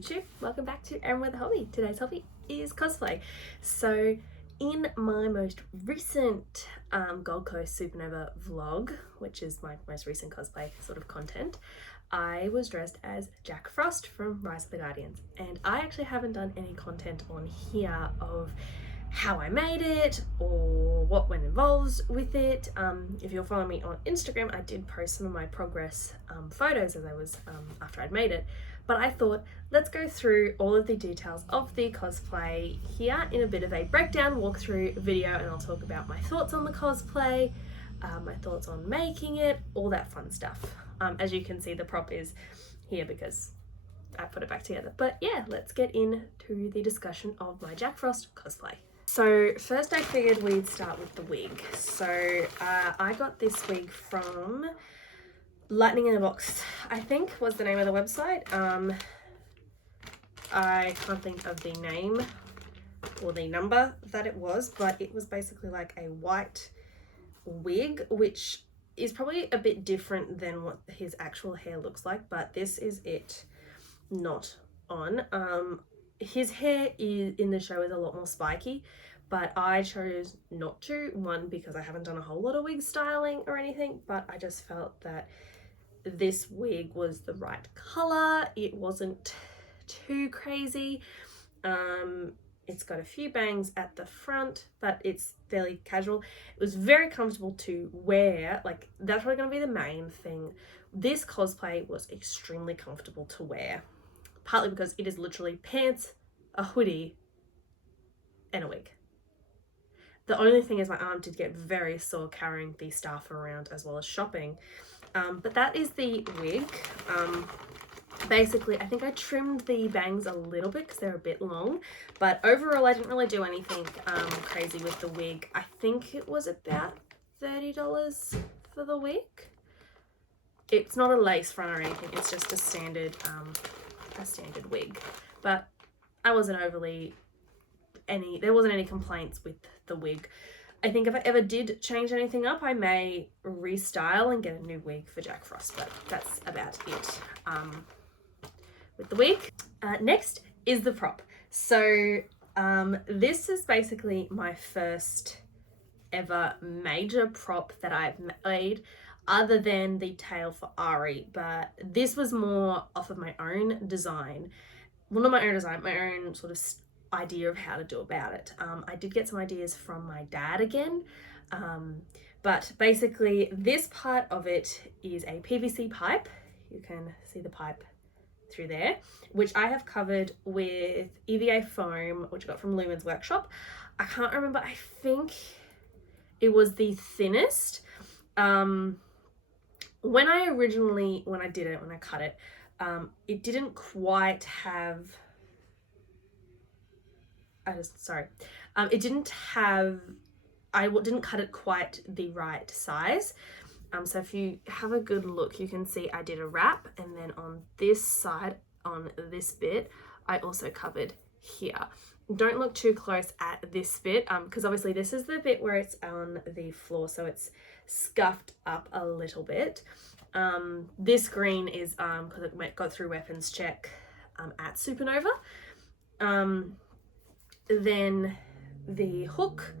YouTube. Welcome back to Erin with a Hobby. Today's hobby is cosplay. So in my most recent Gold Coast Supernova vlog, which is my most recent cosplay sort of content, I was dressed as Jack Frost from Rise of the Guardians, and I actually haven't done any content on here of how I made it or what went involved with it. If you're following me on Instagram, I did post some of my progress photos as I was after I'd made it, but I thought let's go through all of the details of the cosplay here in a bit of a breakdown walkthrough video, and I'll talk about my thoughts on the cosplay, my thoughts on making it, all that fun stuff. As you can see, the prop is here because I put it back together. But yeah, let's get into the discussion of my Jack Frost cosplay. So first I figured we'd start with the wig. So I got this wig from Lightning in a Box, I think was the name of the website. I can't think of the name or the number that it was, but it was basically like a white wig, which is probably a bit different than what his actual hair looks like, but this is it not on. His hair in the show is a lot more spiky, but I chose not to. One, because I haven't done a whole lot of wig styling or anything, but I just felt that this wig was the right color. It wasn't too crazy. It's got a few bangs at the front, but it's fairly casual. It was very comfortable to wear. Like, that's probably going to be the main thing. This cosplay was extremely comfortable to wear, partly because it is literally pants, a hoodie, and a wig. The only thing is my arm did get very sore carrying the staff around as well as shopping. But that is the wig. Basically, I think I trimmed the bangs a little bit because they're a bit long, but overall I didn't really do anything crazy with the wig. I think it was about $30 for the wig. It's not a lace front or anything, it's just a standard wig, but I wasn't overly there wasn't any complaints with the wig. I think if I ever did change anything up, I may restyle and get a new wig for Jack Frost, but that's about it with the wig. Next is the prop. So this is basically my first ever major prop that I've made, other than the tail for Ari, but this was more off of my own design. Well, not my own design, my own sort of idea of how to do about it. I did get some ideas from my dad again, but basically this part of it is a PVC pipe. You can see the pipe through there, which I have covered with EVA foam, which I got from Lumen's workshop. I can't remember, I think it was the thinnest. When I cut it, it didn't quite have, I didn't cut it quite the right size. So if you have a good look, you can see I did a wrap, and then on this side, on this bit, I also covered here. Don't look too close at this bit, because obviously this is the bit where it's on the floor, so it's scuffed up a little bit. This green is because it got through weapons check at Supernova. Then the hook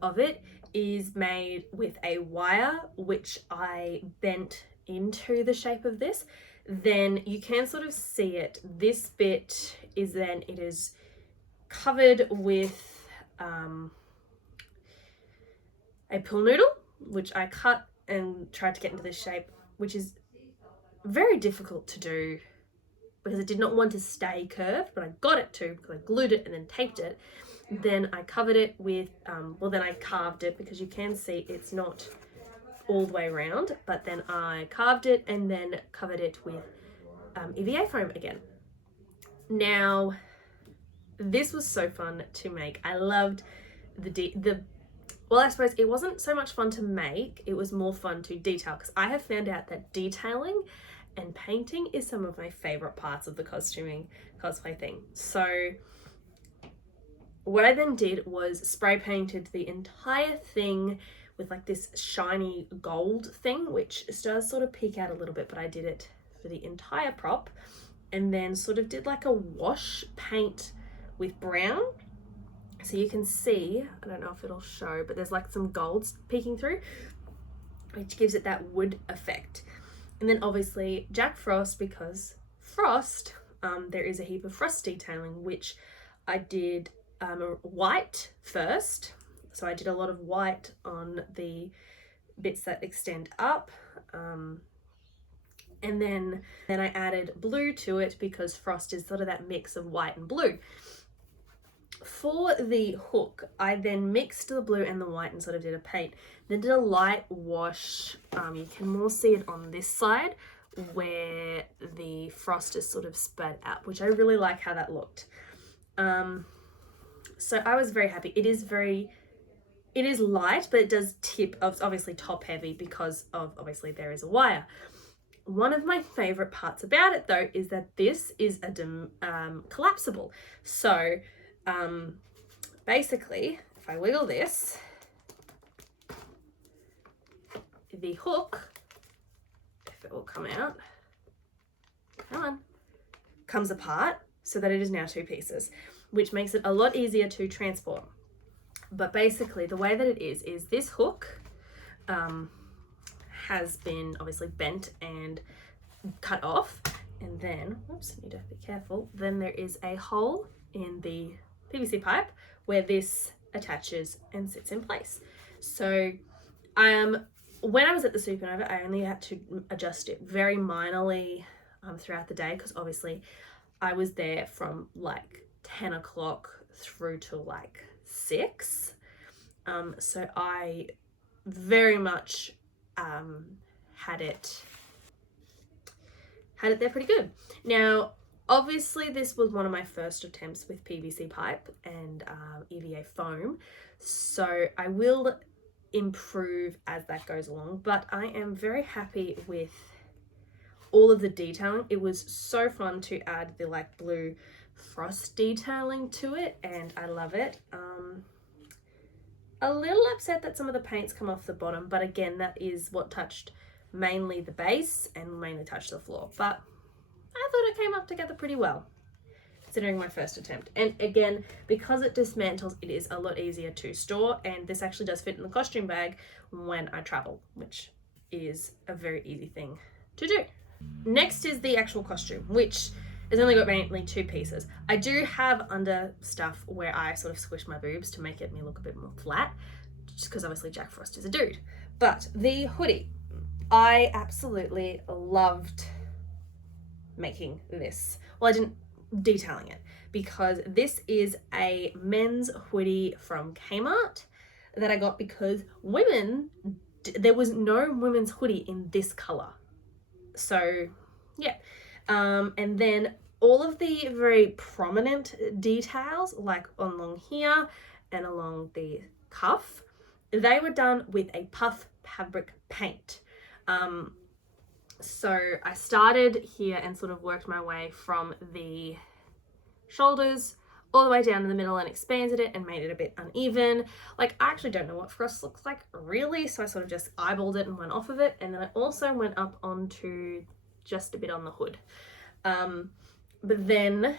of it is made with a wire, which I bent into the shape of this. Then you can sort of see it. This bit is then, it is covered with a pool noodle, which I cut and tried to get into this shape, which is very difficult to do because it did not want to stay curved, but I got it to because I glued it and then taped it. Then I covered it with, then I carved it, because you can see it's not all the way around, but then I carved it and then covered it with EVA foam again. Now, this was so fun to make. I loved well, I suppose it wasn't so much fun to make, it was more fun to detail, because I have found out that detailing and painting is some of my favorite parts of the cosplay thing. So what I then did was spray painted the entire thing with like this shiny gold thing, which does sort of peek out a little bit, but I did it for the entire prop. and then sort of did like a wash paint with brown. So you can see, I don't know if it'll show, but there's like some golds peeking through, which gives it that wood effect. And then obviously Jack Frost, because Frost, there is a heap of frost detailing, which I did white first. So I did a lot of white on the bits that extend up. And then I added blue to it because Frost is sort of that mix of white and blue. For the hook, I then mixed the blue and the white and sort of did a paint. Then did a light wash. You can more see it on this side where the Frost is sort of spread out, which I really like how that looked. So I was very happy. It is light, but it does tip, obviously top heavy because of, obviously there is a wire. One of my favorite parts about it though is that this is a collapsible. So basically, if I wiggle this, the hook, if it will come out, comes apart so that it is now 2 pieces, which makes it a lot easier to transport. But basically the way that it is this hook has been obviously bent and cut off, and then, oops, need to be careful, then there is a hole in the PVC pipe where this attaches and sits in place. So when I was at the Supernova, I only had to adjust it very minorly throughout the day, because obviously I was there from like 10 o'clock through to like 6. So I very much had it there pretty good. Now, obviously this was one of my first attempts with PVC pipe and EVA foam, so I will improve as that goes along, but I am very happy with all of the detailing. It was so fun to add the like blue frost detailing to it, and I love it. A little upset that some of the paints come off the bottom, but again, that is what touched mainly the base and mainly touched the floor. But I thought it came up together pretty well, considering my first attempt. And again, because it dismantles, it is a lot easier to store, and this actually does fit in the costume bag when I travel, which is a very easy thing to do. Next is the actual costume, which has only got mainly 2 pieces. I do have under stuff where I sort of squish my boobs to make me look a bit more flat, just because obviously Jack Frost is a dude. But the hoodie, I absolutely loved making this. Well, I didn't detailing it, because this is a men's hoodie from Kmart that I got because there was no women's hoodie in this color. So yeah. And then all of the very prominent details, like along here and along the cuff, they were done with a puff fabric paint. So I started here and sort of worked my way from the shoulders all the way down in the middle and expanded it and made it a bit uneven. Like, I actually don't know what Frost looks like really, so I sort of just eyeballed it and went off of it. And then I also went up onto just a bit on the hood. But then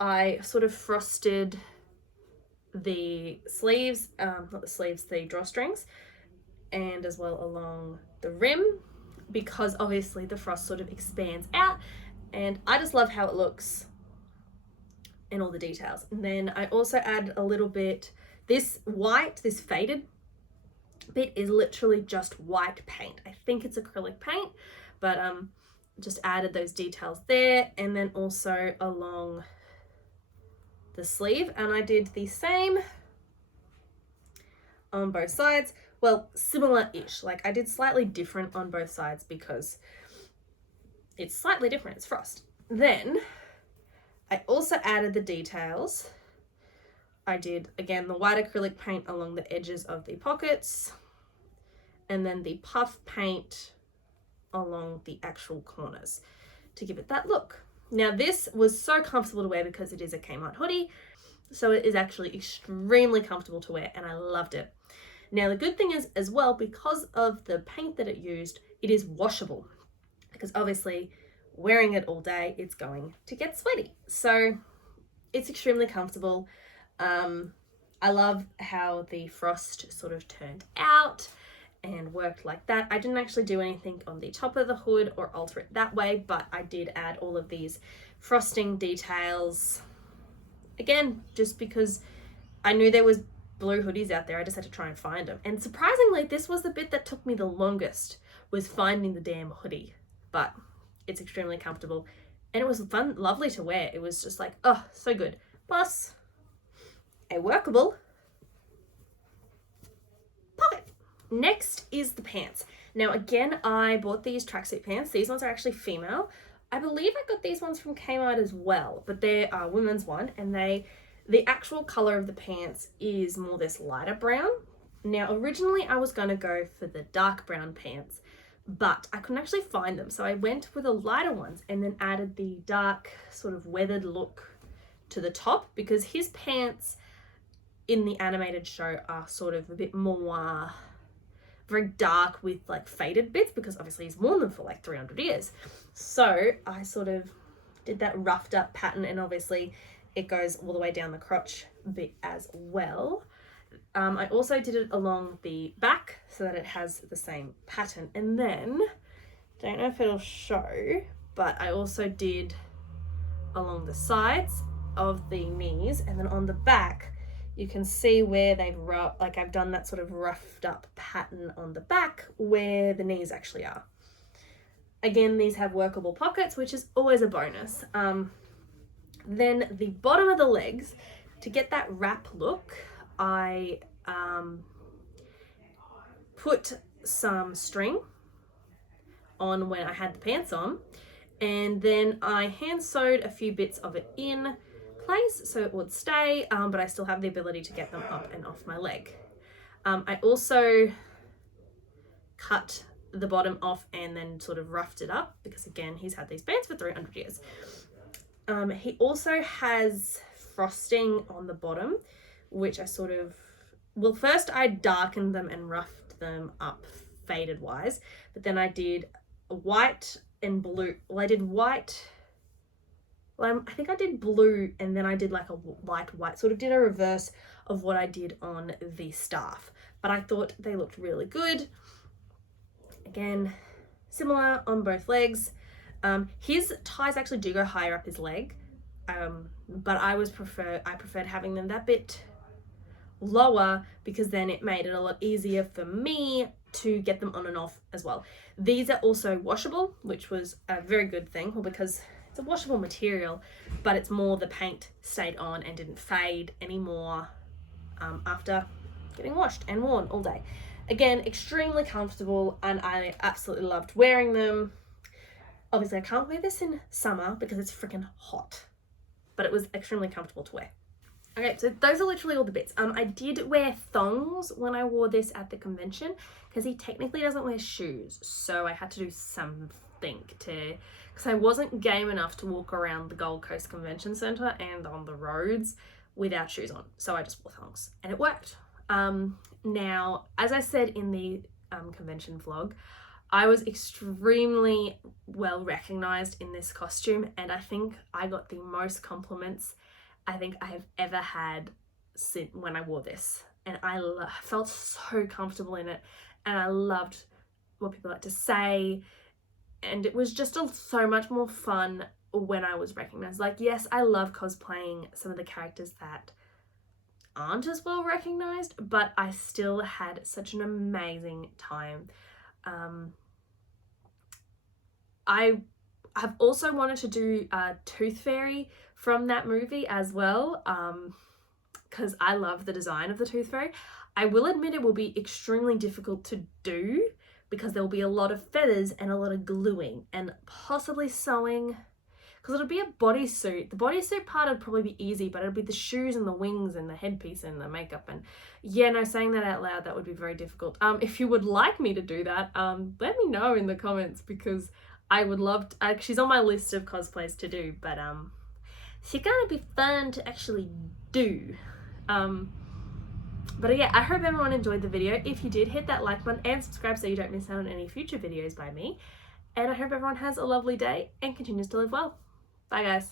I sort of frosted the sleeves, not the sleeves, the drawstrings, and as well along the rim, because obviously the frost sort of expands out, and I just love how it looks and all the details. And then I also added a little bit, this faded bit is literally just white paint. I think it's acrylic paint, but just added those details there, and then also along the sleeve, and I did the same on both sides. Well, similar-ish, like I did slightly different on both sides because it's slightly different, it's Frost. Then I also added the details. I did, again, the white acrylic paint along the edges of the pockets, and then the puff paint along the actual corners to give it that look. Now, this was so comfortable to wear because it is a Kmart hoodie, so it is actually extremely comfortable to wear, and I loved it. Now, the good thing is as well, because of the paint that it used, it is washable, because obviously wearing it all day, it's going to get sweaty. So it's extremely comfortable. I love how the frost sort of turned out and worked like that. I didn't actually do anything on the top of the hood or alter it that way, but I did add all of these frosting details. Again, just because I knew there was blue hoodies out there, I just had to try and find them. And surprisingly, this was the bit that took me the longest, was finding the damn hoodie. But it's extremely comfortable and it was fun, lovely to wear. It was just like, oh, so good. Plus, a workable pocket. Next is the pants. Now again, I bought these tracksuit pants. These ones are actually female. I believe I got these ones from Kmart as well, but they're a women's one, and the actual color of the pants is more this lighter brown. Now originally I was going to go for the dark brown pants, but I couldn't actually find them, so I went with the lighter ones and then added the dark sort of weathered look to the top, because his pants in the animated show are sort of a bit more very dark with like faded bits, because obviously he's worn them for like 300 years. So I sort of did that roughed up pattern, and obviously it goes all the way down the crotch bit as well. I also did it along the back so that it has the same pattern, and then don't know if it'll show, but I also did along the sides of the knees, and then on the back you can see where they've like I've done that sort of roughed up pattern on the back where the knees actually are. Again, these have workable pockets, which is always a bonus. Then the bottom of the legs, to get that wrap look, I put some string on when I had the pants on, and then I hand sewed a few bits of it in place so it would stay, but I still have the ability to get them up and off my leg. I also cut the bottom off and then sort of roughed it up, because again, he's had these pants for 300 years. He also has frosting on the bottom, which I sort of, well, first I darkened them and roughed them up faded wise, but then I did white and blue. Well, I did white, well, I think I did blue, and then I did like a light white, sort of did a reverse of what I did on the staff, but I thought they looked really good. Again, similar on both legs. His ties actually do go higher up his leg, but I preferred having them that bit lower, because then it made it a lot easier for me to get them on and off as well. These are also washable, which was a very good thing, because it's a washable material, but it's more the paint stayed on and didn't fade anymore after getting washed and worn all day. Again, extremely comfortable, and I absolutely loved wearing them. Obviously I can't wear this in summer because it's freaking hot, but it was extremely comfortable to wear. Okay, so those are literally all the bits. I did wear thongs when I wore this at the convention, because he technically doesn't wear shoes, so I had to do something because I wasn't game enough to walk around the Gold Coast Convention Centre and on the roads without shoes on, so I just wore thongs and it worked. Now, as I said in the convention vlog, I was extremely well recognized in this costume, and I think I got the most compliments I think I have ever had since when I wore this, and I felt so comfortable in it, and I loved what people like to say, and it was just so much more fun when I was recognized. Like, yes, I love cosplaying some of the characters that aren't as well recognized, but I still had such an amazing time. I have also wanted to do Tooth Fairy from that movie as well, because I love the design of the Tooth Fairy. I will admit it will be extremely difficult to do, because there will be a lot of feathers and a lot of gluing and possibly sewing, because it'll be a bodysuit. The bodysuit part would probably be easy, but it'll be the shoes and the wings and the headpiece and the makeup, and yeah, no, saying that out loud, that would be very difficult. If you would like me to do that, let me know in the comments, because I would love to, she's on my list of cosplays to do, but she's gonna be fun to actually do. But yeah, I hope everyone enjoyed the video. If you did, hit that like button and subscribe so you don't miss out on any future videos by me. And I hope everyone has a lovely day and continues to live well. Bye guys.